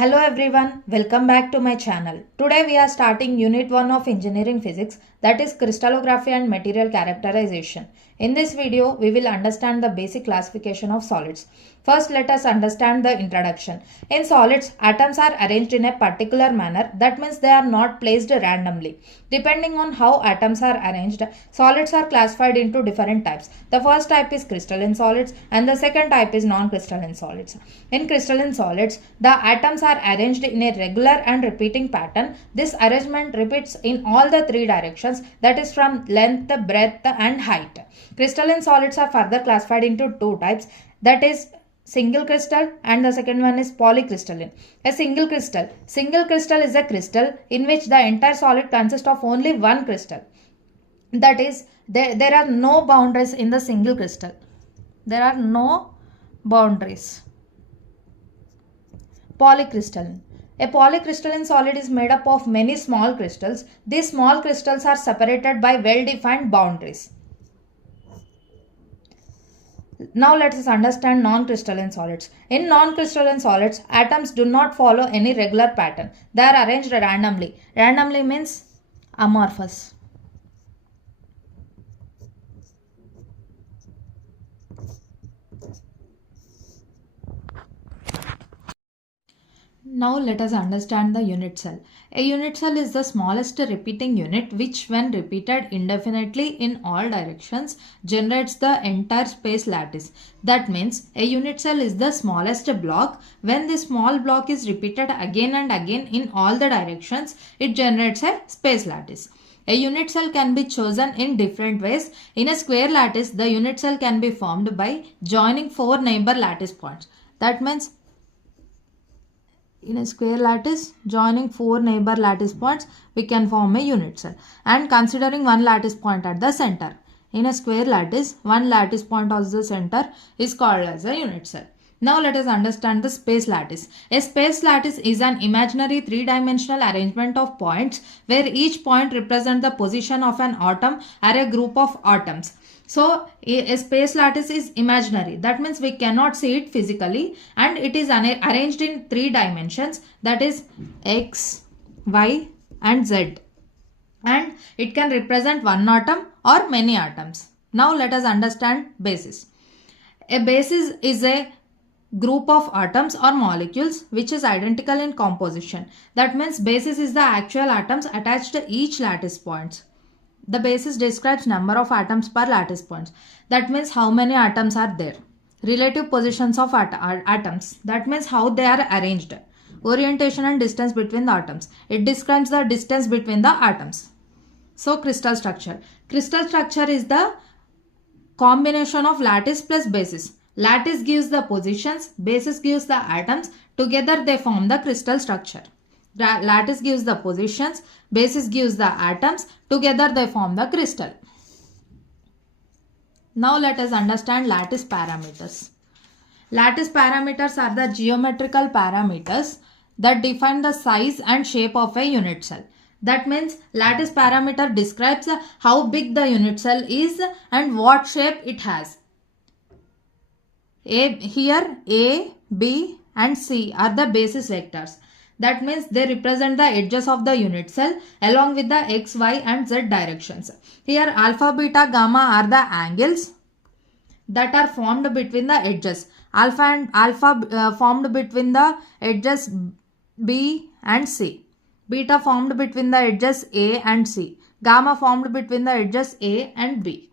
Hello everyone, welcome back to my channel. Today we are starting Unit 1 of Engineering Physics, that is Crystallography and Material Characterization. In this video, we will understand the basic classification of solids. First, let us understand the introduction. In solids, atoms are arranged in a particular manner. That means they are not placed randomly. Depending on how atoms are arranged, solids are classified into different types. The first type is crystalline solids and the second type is non-crystalline solids. In crystalline solids, the atoms are arranged in a regular and repeating pattern. This arrangement repeats in all the three directions, that is from length, breadth and height. Crystalline solids are further classified into two types, that is single crystal and the second one is polycrystalline. A single crystal is a crystal in which the entire solid consists of only one crystal. That is, there are no boundaries in the single crystal. There are no boundaries. Polycrystalline. A polycrystalline solid is made up of many small crystals. These small crystals are separated by well-defined boundaries. Now let us understand non-crystalline solids. In non-crystalline solids, atoms do not follow any regular pattern. They are arranged randomly. Randomly means amorphous. Now let us understand the unit cell. A unit cell is the smallest repeating unit which when repeated indefinitely in all directions generates the entire space lattice. That means a unit cell is the smallest block. When the small block is repeated again and again in all the directions, it generates a space lattice. A unit cell can be chosen in different ways. In a square lattice, the unit cell can be formed by joining four neighbor lattice points. That means in a square lattice, joining four neighbor lattice points, we can form a unit cell. And considering one lattice point at the center. In a square lattice, one lattice point at the center is called as a unit cell. Now let us understand the space lattice. A space lattice is an imaginary three-dimensional arrangement of points where each point represents the position of an atom or a group of atoms. So, a space lattice is imaginary. That means we cannot see it physically and it is arranged in three dimensions, that is X, Y and Z. And it can represent one atom or many atoms. Now let us understand basis. A basis is a group of atoms or molecules which is identical in composition. That means basis is the actual atoms attached to each lattice points. The basis describes number of atoms per lattice points. That means how many atoms are there. Relative positions of atoms. That means how they are arranged. Orientation and distance between the atoms. It describes the distance between the atoms. So crystal structure. Crystal structure is the combination of lattice plus basis. Lattice gives the positions, basis gives the atoms. Together they form the crystal structure. Lattice gives the positions, basis gives the atoms, together they form the crystal. Now let us understand lattice parameters. Lattice parameters are the geometrical parameters that define the size and shape of a unit cell. That means lattice parameter describes how big the unit cell is and what shape it has. Here A, B and C are the basis vectors. That means they represent the edges of the unit cell along with the X, Y and Z directions. Here alpha, beta, gamma are the angles that are formed between the edges. Alpha formed between the edges B and C. Beta formed between the edges A and C. Gamma formed between the edges A and B.